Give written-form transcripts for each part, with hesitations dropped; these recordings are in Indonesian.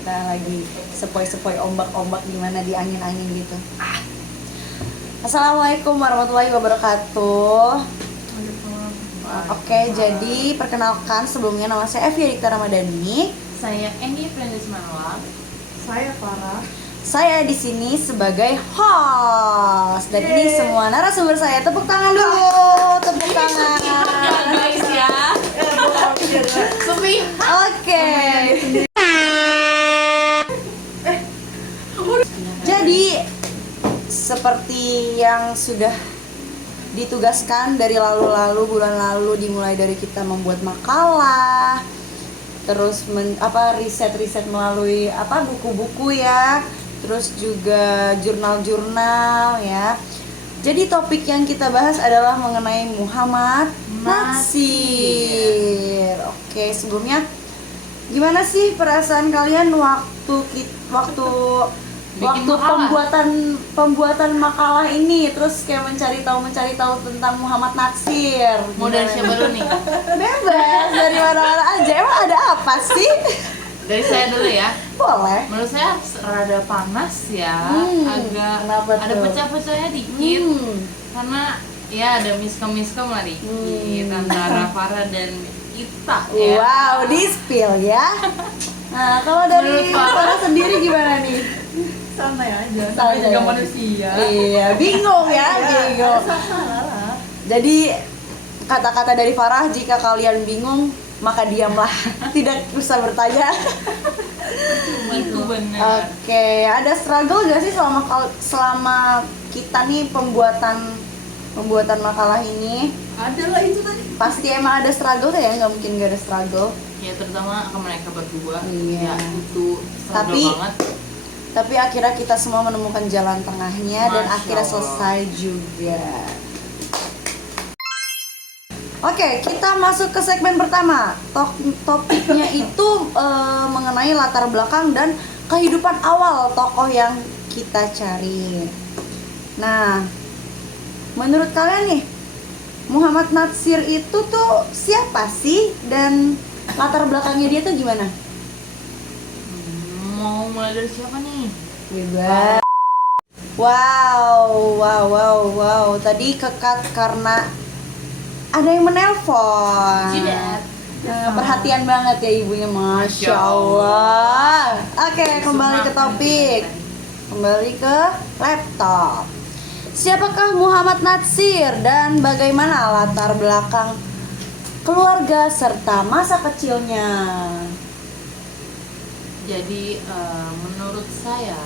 kita lagi sepoi-sepoi ombak-ombak gimana di angin-angin gitu. Assalamualaikum warahmatullahi wabarakatuh. Oke, jadi perkenalkan sebelumnya nama saya Evia Dikta Ramadhani. Saya Eni Prendis Manual. Saya Farah. Saya di sini sebagai host dan ini semua narasumber saya. Tepuk tangan dulu, tepuk tangan. Guys ya. Sepi. Oke. Jadi seperti yang sudah ditugaskan dari lalu-lalu bulan lalu, dimulai dari kita membuat makalah, terus riset-riset melalui buku-buku ya, terus juga jurnal-jurnal ya. Jadi topik yang kita bahas adalah mengenai Muhammad Natsir. Oke, sebelumnya gimana sih perasaan kalian waktu pembuatan makalah ini, terus kayak mencari tahu tentang Muhammad Natsir? Mau dari siapa dulu nih? Bebas, dari mana-mana aja. Emang ada apa sih? Dari saya dulu ya. Boleh. Menurut saya rada panas ya, agak kenapa ada tuh? pecah-pecahnya dikit. Karena ya ada miskom lah dikit antara Farah dan Ita ya. Wow, di spill ya. Nah, kalau dari Menurut Farah Farah sendiri gimana nih? Santai aja. Santai Saya juga aja. manusia. Iya, bingung ya, bingung. Salah. Jadi kata-kata dari Farah, jika kalian bingung maka diamlah, tidak usah bertanya. Itu benar. Oke, ada struggle gak sih selama kita nih pembuatan makalah ini? Ada lah itu tadi. Pasti emang ada struggle ya, nggak mungkin gak ada struggle. Ya terutama ke mereka berdua. Iya. Ya itu Tapi struggle banget. Tapi akhirnya kita semua menemukan jalan tengahnya dan Masya akhirnya Allah. selesai juga. Oke, kita masuk ke segmen pertama. Topiknya itu mengenai latar belakang dan kehidupan awal tokoh yang kita cari. Nah, menurut kalian nih, Muhammad Natsir itu tuh siapa sih dan latar belakangnya dia tuh gimana? Mau mulai dari siapa nih? Bebas. Wow. Tadi kekat karena ada yang menelpon. Jidat. Perhatian banget ya ibunya, Masya Allah. Oke, kembali ke topik. Kembali ke laptop. Siapakah Muhammad Natsir dan bagaimana latar belakang keluarga serta masa kecilnya? Jadi menurut saya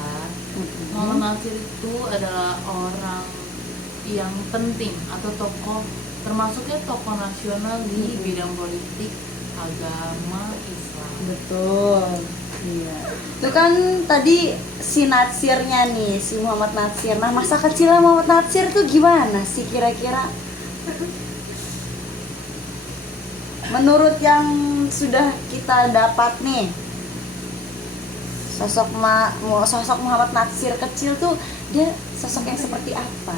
Muhammad Natsir itu adalah orang yang penting atau tokoh, termasuknya tokoh nasional di bidang politik, agama, Islam. Betul. Iya. Itu kan tadi si Natsirnya nih, si Muhammad Natsir. Nah, masa kecilnya Muhammad Natsir tuh gimana sih kira-kira? Menurut yang sudah kita dapat nih, sosok Muhammad Natsir kecil tuh dia sosok yang seperti apa?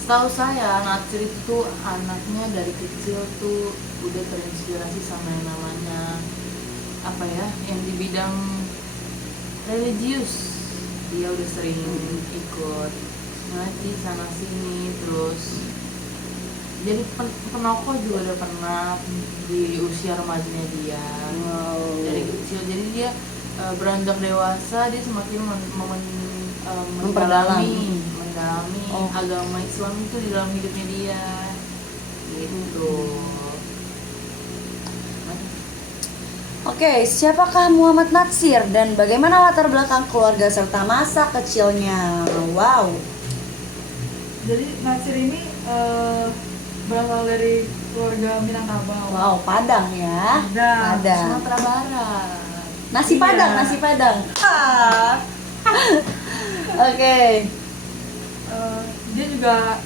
Setahu saya Natsir itu tuh anaknya dari kecil tuh udah terinspirasi sama yang namanya yang di bidang religius. Dia udah sering ikut ngaji sana sini, terus jadi penokoh juga udah pernah di usia remajanya dia. Dari kecil, jadi dia beranjak dewasa dia semakin mendalami agama Islam itu di dalam hidupnya dia gitu. Oke, siapakah Muhammad Natsir dan bagaimana latar belakang keluarga serta masa kecilnya? Wow. Jadi Natsir ini berasal dari keluarga Minangkabau. Wow, Padang ya. Padang. Sumatera Barat. Nasi Iya. Padang. Oke. Dia juga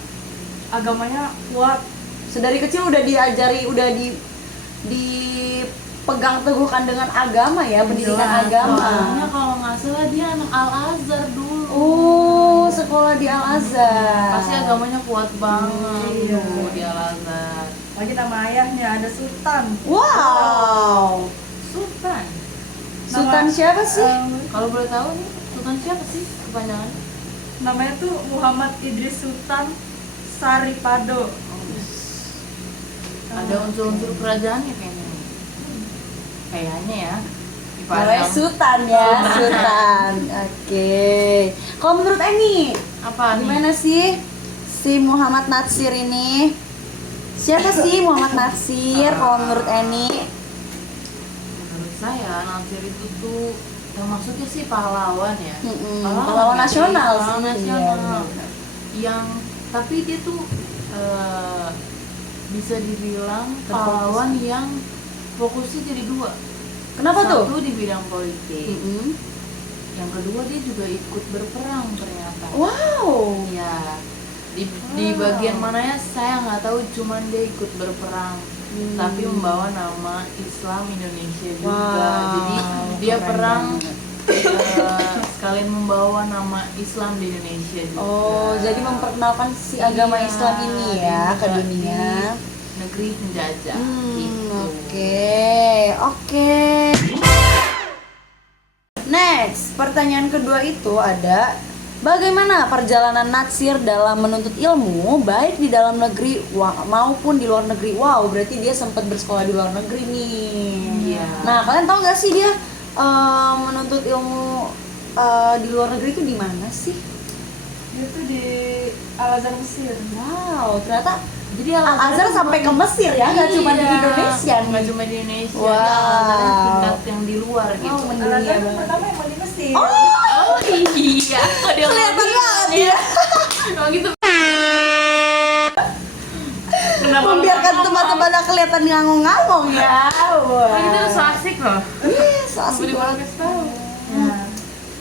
agamanya kuat. Sedari kecil udah diajari, dipegang teguhkan dengan agama ya, pendidikan agama. Soalnya kalau nggak salah dia anak Al Azhar dulu. Oh, sekolah di Al Azhar. Pasti agamanya kuat banget Iya. tuh di Al Azhar. Lagi nama ayahnya ada Sultan. Wow. Sultan. Sultan siapa sih? Kalau boleh tahu nih, Sultan siapa sih kepanjangannya? Namanya tuh Muhammad Idris Sultan Saripado. Ada unsur-unsur kerajaannya kayaknya. Kayaknya ya. Namanya Sultan ya, Sultan. Oke. Kalau menurut Eni, Apa nih? gimana sih si Muhammad Natsir ini? Siapa sih Muhammad Natsir kalau menurut Eni? Menurut saya Nasir itu tuh termasuknya sih pahlawan ya. Pahlawan nggak sih? nasional sih. Pahlawan nasional. Iya. Yang tapi dia tuh bisa dibilang Terfokus. pahlawan yang fokusnya jadi dua. Kenapa tuh? Satu di bidang politik. Mm-mm. Yang kedua dia juga ikut berperang ternyata. Wow. Ya, di bagian mana ya saya nggak tahu, cuman dia ikut berperang, tapi membawa nama Islam Indonesia juga. Wow, Jadi dia keren perang banget. sekalian membawa nama Islam di Indonesia juga. Oh, jadi memperkenalkan si agama Iya, Islam ini ya ke di dunia. negeri penjajah. Gitu. Oke. Next, pertanyaan kedua itu ada bagaimana perjalanan Natsir dalam menuntut ilmu baik di dalam negeri maupun di luar negeri. Wow, berarti dia sempat bersekolah di luar negeri nih. Iya. Nah, kalian tahu nggak sih dia menuntut ilmu di luar negeri itu di mana sih? Dia tuh di Al-Azhar Mesir. Wow, ternyata Jadi Al-Azhar sampai ke Mesir ya, nggak cuma di Indonesia nih. Nggak cuma di Indonesia. Wow. Dia Al-Azhar tingkat yang di luar gitu. Wow, mendunia Al-Azhar banget. pertama yang di Mesir. Oh iya, kok dia Kelihatan ngomong banget ya. ya. Emang gitu. Kenapa Membiarkan ngomong? teman-teman kelihatan ngangong-ngangong ya. Wah. Kan kita udah so asik loh. So asik Boleh banget. kasih tahu. Nah,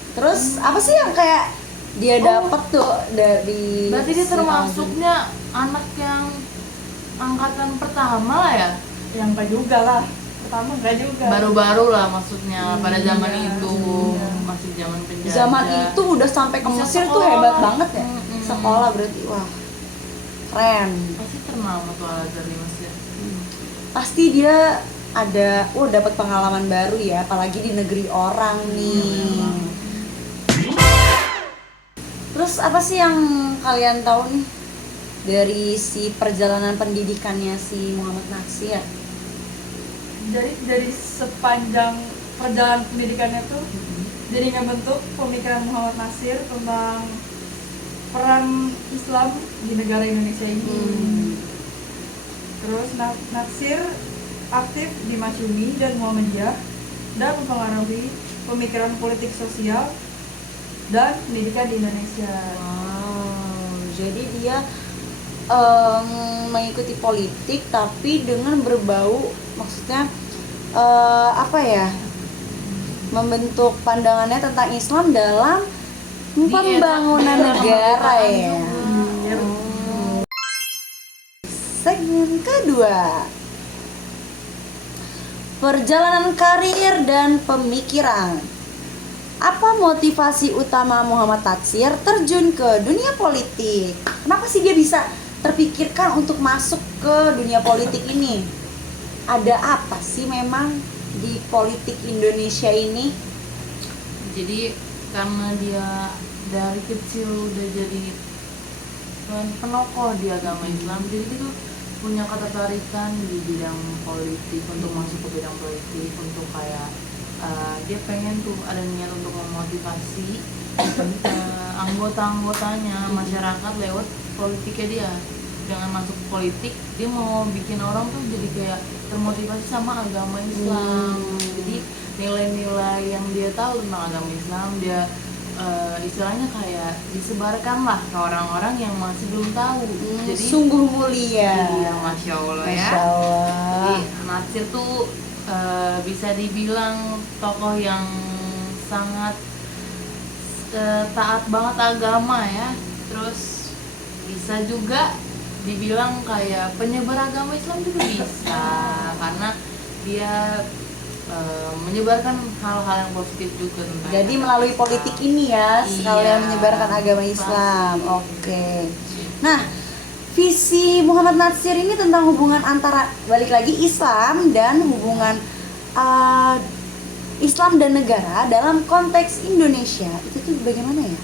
Terus apa sih yang kayak dia dapet tuh dari Berarti dia si termasuknya anak yang angkatan pertama lah ya. yang enggak juga lah. Pertama enggak juga. Baru-baru lah maksudnya pada zaman Iya. itu. Iya. Masih zaman Alden. penjajah. Zaman itu udah sampai ke Bisa Mesir tuh sekolah. hebat banget ya. Mm-mm. Sekolah berarti wah keren. Pasti ternama tuh Al-Azhar di Mesir. Pasti dia ada dapat pengalaman baru ya, apalagi di negeri orang nih. Terus apa sih yang kalian tahu nih dari si perjalanan pendidikannya si Muhammad Natsir? Jadi dari sepanjang perjalanan pendidikannya tuh jadi ngebentuk pemikiran Muhammad Natsir tentang peran Islam di negara Indonesia ini. Terus Natsir aktif di Masyumi dan Muhammadiyah dan mempengaruhi pemikiran politik sosial dan pendidikan di Indonesia. Wow, jadi dia mengikuti politik tapi dengan berbau, maksudnya apa ya, membentuk pandangannya tentang Islam dalam pembangunan negara ya. Segmen kedua, perjalanan karir dan pemikiran. Apa motivasi utama Muhammad Natsir terjun ke dunia politik? Kenapa sih dia bisa terpikirkan untuk masuk ke dunia politik ini? Ada apa sih memang di politik Indonesia ini? Jadi karena dia dari kecil udah jadi penokoh di agama Islam, jadi dia tuh punya ketertarikan di bidang politik, untuk masuk ke bidang politik, untuk kayak dia pengen tuh ada niat untuk memotivasi anggota-anggotanya, masyarakat lewat politiknya dia. Dengan masuk politik, dia mau bikin orang tuh jadi kayak termotivasi sama agama Islam. Jadi nilai-nilai yang dia tahu tentang agama Islam dia istilahnya kayak disebarkan lah ke orang-orang yang masih belum tahu. Jadi Sungguh mulia. iya, Masya Allah ya. Masya Allah. Jadi Natsir tuh bisa dibilang tokoh yang sangat taat banget agama ya. Terus bisa juga dibilang kayak penyebar agama Islam juga bisa, karena dia menyebarkan hal-hal yang positif juga tentang Jadi agama melalui Islam. politik ini ya, sekalian Iya, menyebarkan agama Islam. pasti. Oke. Nah, visi Muhammad Natsir ini tentang hubungan antara balik lagi Islam dan hubungan Islam dan negara dalam konteks Indonesia itu tuh bagaimana ya?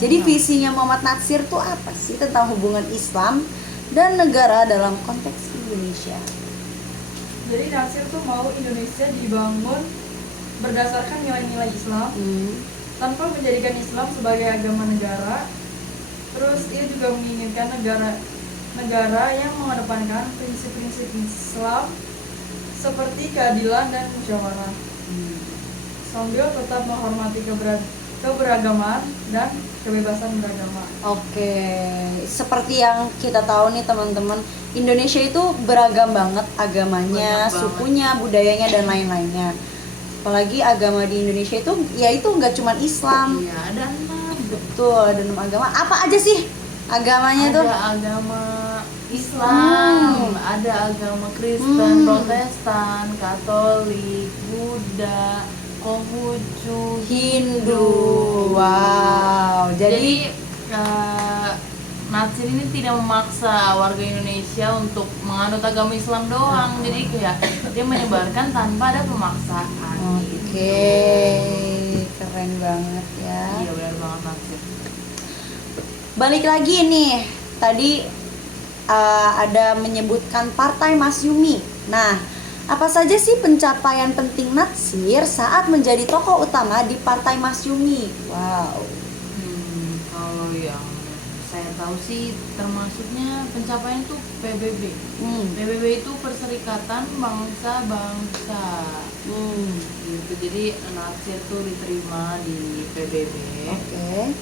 Jadi visinya Muhammad Natsir tuh apa sih tentang hubungan Islam dan negara dalam konteks Indonesia? Jadi Natsir tuh mau Indonesia dibangun berdasarkan nilai-nilai Islam tanpa menjadikan Islam sebagai agama negara. Terus dia juga menginginkan negara yang mengedepankan prinsip-prinsip Islam seperti keadilan dan musyawarah, sambil tetap menghormati keberagaman dan kebebasan beragama. Oke, seperti yang kita tahu nih teman-teman, Indonesia itu beragam banget agamanya, Banyak banget. sukunya, budayanya dan lain-lainnya. Apalagi agama di Indonesia itu, ya itu nggak cuma Islam. Iya, ada 6. Betul, ada 6 agama. Apa aja sih agamanya tuh? Ada agama Islam, ada agama Kristen, Protestan, Katolik, Buddha, Konghucu, Hindu. Wow. Jadi Natsir ini tidak memaksa warga Indonesia untuk menganut agama Islam doang. Jadi kayak dia menyebarkan tanpa ada pemaksaan. Oke, keren banget ya. Iya, benar banget Natsir. Balik lagi nih, tadi ada menyebutkan Partai Masyumi. Nah, apa saja sih pencapaian penting Natsir saat menjadi tokoh utama di Partai Masyumi? Wow. Kalau yang saya tahu sih termasuknya pencapaian tuh PBB. PBB itu Perserikatan Bangsa-Bangsa. Gitu. Jadi Natsir tuh diterima di PBB. Oke.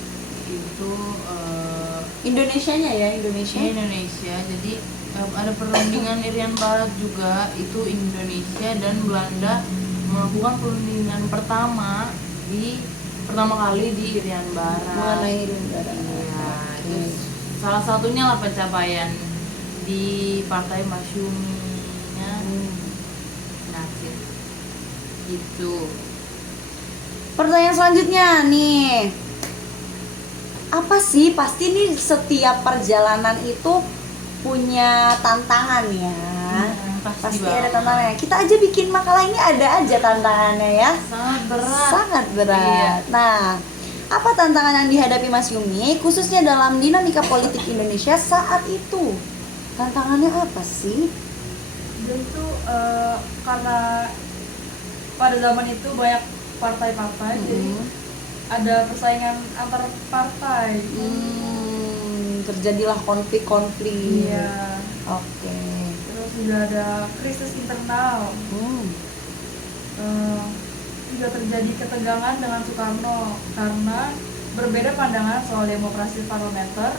Itu Indonesianya ya, Indonesia. Indonesia. Jadi ada perundingan Irian Barat juga, itu Indonesia dan Belanda melakukan perundingan pertama kali di Irian Barat. Mengenai Irian Barat. Iya, itu salah satunya lah pencapaian di Partai Masyumi-nya Natsir. Gitu. Pertanyaan selanjutnya nih. Apa sih, pasti nih setiap perjalanan itu punya tantangan ya. Pasti ada banget. tantangannya. Kita aja bikin makalah ini ada aja tantangannya ya. Sangat berat. Sangat berat. Iya. Nah, apa tantangan yang dihadapi Mas Yumi khususnya dalam dinamika politik Indonesia saat itu? Tantangannya apa sih? Dan itu karena pada zaman itu banyak partai-partai, jadi ada persaingan antar partai. Terjadilah konflik-konflik. Iya. Oke. Terus juga ada krisis internal. Juga terjadi ketegangan dengan Soekarno karena berbeda pandangan soal demokrasi parlementer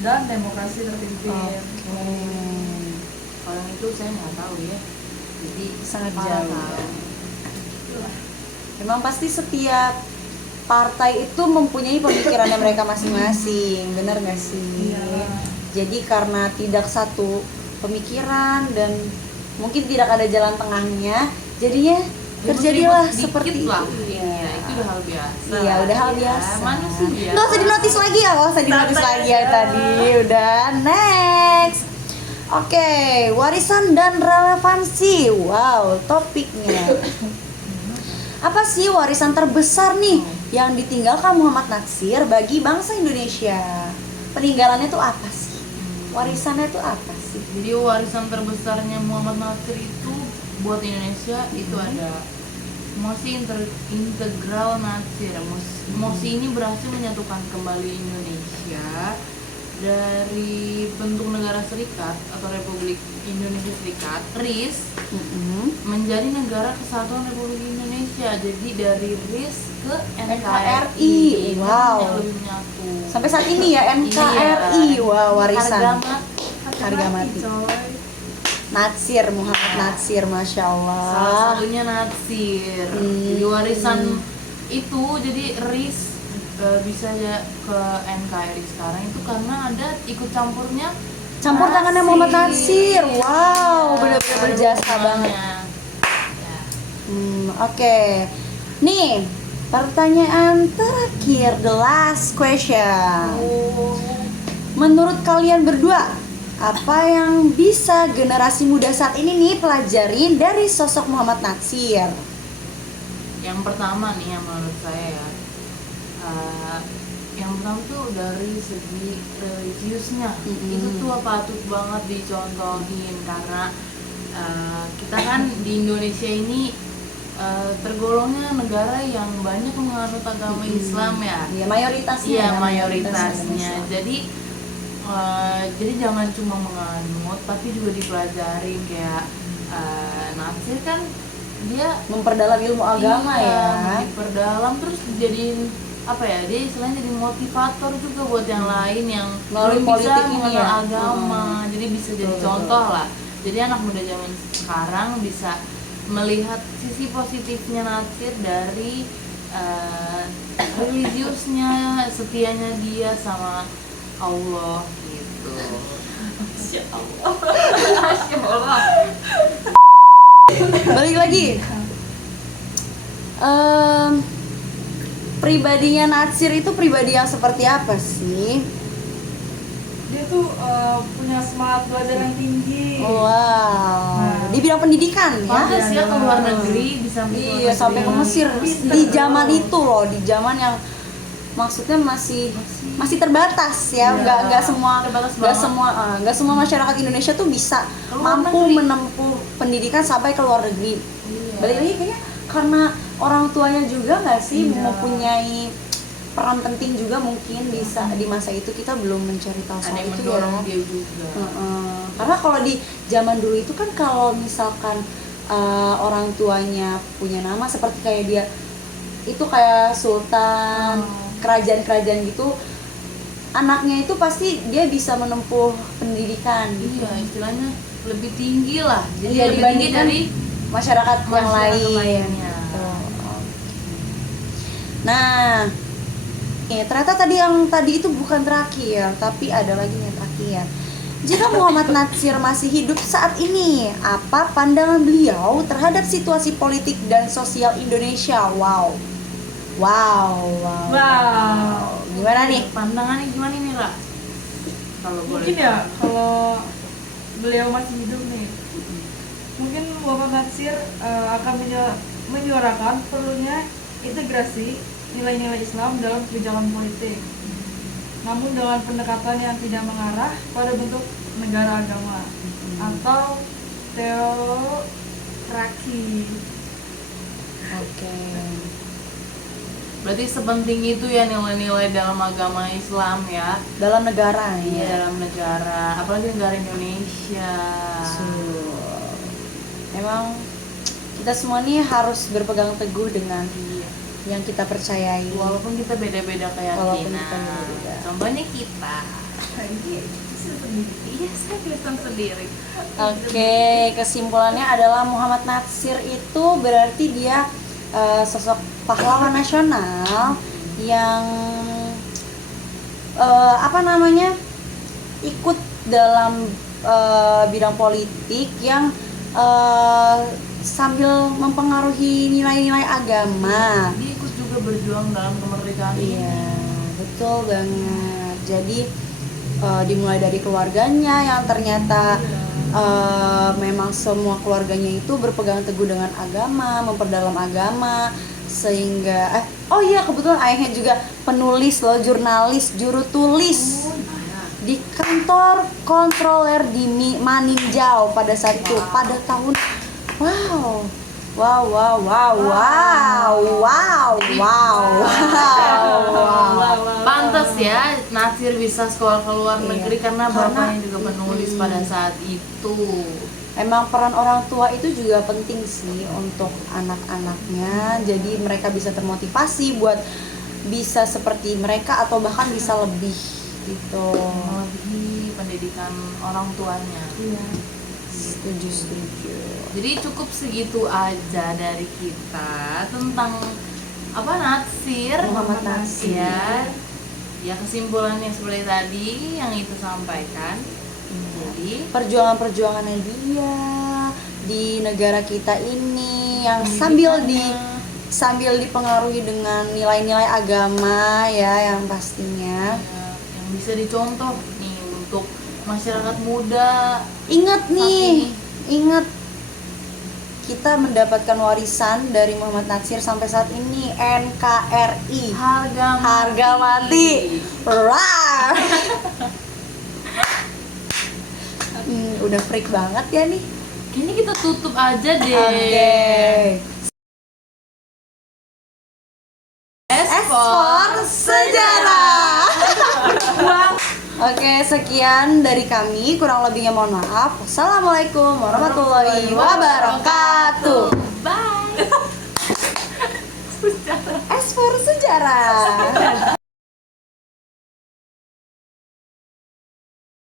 dan demokrasi terpimpin. Kalau yang itu saya nggak tahu ya. Jadi Sangat malah jauh. tahu. Itulah. Memang pasti setiap partai itu mempunyai pemikirannya mereka masing-masing, benar nggak sih? Iya. Jadi karena tidak satu pemikiran dan mungkin tidak ada jalan tengahnya, jadinya terjadilah Ribut-ribut seperti dikit itu. lah. Iya, itu udah hal biasa. Iya, udah hal Iya, biasa. Manusia. Nggak usah dinotis lagi ya, nggak usah dinotis Santai lagi ya aja. tadi. Udah, next. Oke, warisan dan relevansi. Wow, topiknya. Apa sih warisan terbesar nih yang ditinggalkan Muhammad Natsir bagi bangsa Indonesia? Peninggalannya tuh apa sih? Warisannya tuh apa sih? Jadi warisan terbesarnya Muhammad Natsir itu buat Indonesia itu ada Mosi Integral Natsir. Mosi ini berhasil menyatukan kembali Indonesia dari bentuk negara serikat atau Republik Indonesia Serikat (RIS) menjadi negara kesatuan Republik Indonesia. Jadi dari RIS ke NKRI. Wow. Yang lebih menyatu. Sampai saat ini ya NKRI. Wah, warisan. Harga mati. Coy. Natsir, Muhammad Natsir, Masya Salah Allah. satunya Natsir. Jadi warisan itu, jadi RIS bisa ya ke NKRI sekarang itu karena ada ikut campurnya Campur tangannya Muhammad Natsir. Wow, benar-benar berjasa banget. Ya. Oke. Nih, pertanyaan terakhir, the last question. Menurut kalian berdua, apa yang bisa generasi muda saat ini nih pelajarin dari sosok Muhammad Natsir? Yang pertama nih yang menurut saya ya, yang pertama tuh dari segi religiusnya. Itu tuh patut banget dicontohin karena kita kan di Indonesia ini tergolongnya negara yang banyak menganut agama Islam ya. Iya, mayoritasnya. Iya, ya, mayoritasnya. Islam. Jadi jangan cuma menganut tapi juga dipelajari kayak Natsir kan dia Memperdalam ilmu agama ya. diperdalam terus jadiin apa ya, dia istilahnya jadi motivator juga buat yang lain yang Melalui belum bisa politik ini mengenal ya. agama. Jadi bisa jadi Betul, contoh lah. Jadi anak muda zaman sekarang bisa melihat sisi positifnya Natsir dari religiusnya, setianya dia sama Allah gitu. Masya Allah. Masya Allah. Balik lagi. Pribadinya Natsir itu pribadi yang seperti apa sih? Dia tuh punya semangat belajar yang tinggi. Wow. Nah. Di bidang pendidikan ya. Pantes ya ke luar negeri bisa Iya, sampai ke Mesir di zaman itu loh, di zaman yang maksudnya masih terbatas ya, Iya. nggak semua Terbatas nggak banget. nggak semua masyarakat Indonesia tuh bisa Keluar mampu negeri. menempuh pendidikan sampai ke luar negeri. Iya. Balik lagi kayaknya karena orang tuanya juga nggak sih Iya. mempunyai peran penting juga mungkin di masa itu kita belum mencari tahu Ada soal yang itu mendorong ya. dia juga. Karena kalau di zaman dulu itu kan kalau misalkan orang tuanya punya nama seperti kayak dia itu kayak sultan, kerajaan-kerajaan gitu, anaknya itu pasti dia bisa menempuh pendidikan gitu. Iya, istilahnya lebih tinggi lah. Jadi Iya, lebih tinggi dibandingkan dari masyarakat yang masyarakat lain. lainnya. Gitu. Nah, ternyata tadi itu bukan terakhir, tapi ada lagi yang terakhir. Jika Muhammad Natsir masih hidup saat ini, apa pandangan beliau terhadap situasi politik dan sosial Indonesia? Wow. Gimana nih? Pandangannya gimana nih lah? Kalau boleh. Mungkin ya kalau beliau masih hidup nih, mungkin Muhammad Natsir akan menyuarakan perlunya integrasi nilai-nilai Islam dalam kebijakan politik, namun dengan pendekatan yang tidak mengarah pada bentuk negara agama atau teokrasi. Oke. Berarti sepenting itu ya nilai-nilai dalam agama Islam ya. Dalam negara Iya, ya. dalam negara, apalagi negara Indonesia. Emang kita semua nih harus berpegang teguh dengan Iya. yang kita percayai. Walaupun kita beda-beda Walaupun keyakinan. kita beda-beda. Contohnya kita. Iya, saya Kristen sendiri. Oke, kesimpulannya adalah Muhammad Natsir itu berarti dia sosok pahlawan nasional yang ikut dalam bidang politik yang sambil mempengaruhi nilai-nilai agama. Dia ikut juga berjuang dalam kemerdekaan ini. Iya, betul banget. Jadi dimulai dari keluarganya yang ternyata memang semua keluarganya itu berpegang teguh dengan agama, memperdalam agama, sehingga oh iya, kebetulan ayahnya juga penulis loh, jurnalis, juru tulis di kantor kontroler di Maninjau pada saat itu, pada tahun Pantes ya Natsir bisa sekolah ke luar Iya. negeri karena bapaknya juga penulis pada saat itu. Emang peran orang tua itu juga penting sih untuk anak-anaknya, jadi mereka bisa termotivasi buat bisa seperti mereka atau bahkan bisa lebih gitu. Melebihi pendidikan orang tuanya. Iya. Setuju. Jadi cukup segitu aja dari kita tentang Natsir, Muhammad Natsir. Ya kesimpulannya seperti tadi yang itu sampaikan. Jadi Perjuangannya dia di negara kita ini yang pendidikannya. sambil dipengaruhi dengan nilai-nilai agama ya, yang pastinya. Ya, yang bisa dicontoh nih untuk masyarakat muda. Ingat nih, ingat kita mendapatkan warisan dari Muhammad Natsir sampai saat ini, NKRI. Harga mati. Rar. Udah freak banget ya nih. Kayaknya kita tutup aja deh. Oke. S For sejarah. Oke, sekian dari kami. Kurang lebihnya mohon maaf. Wassalamualaikum warahmatullahi wabarakatuh.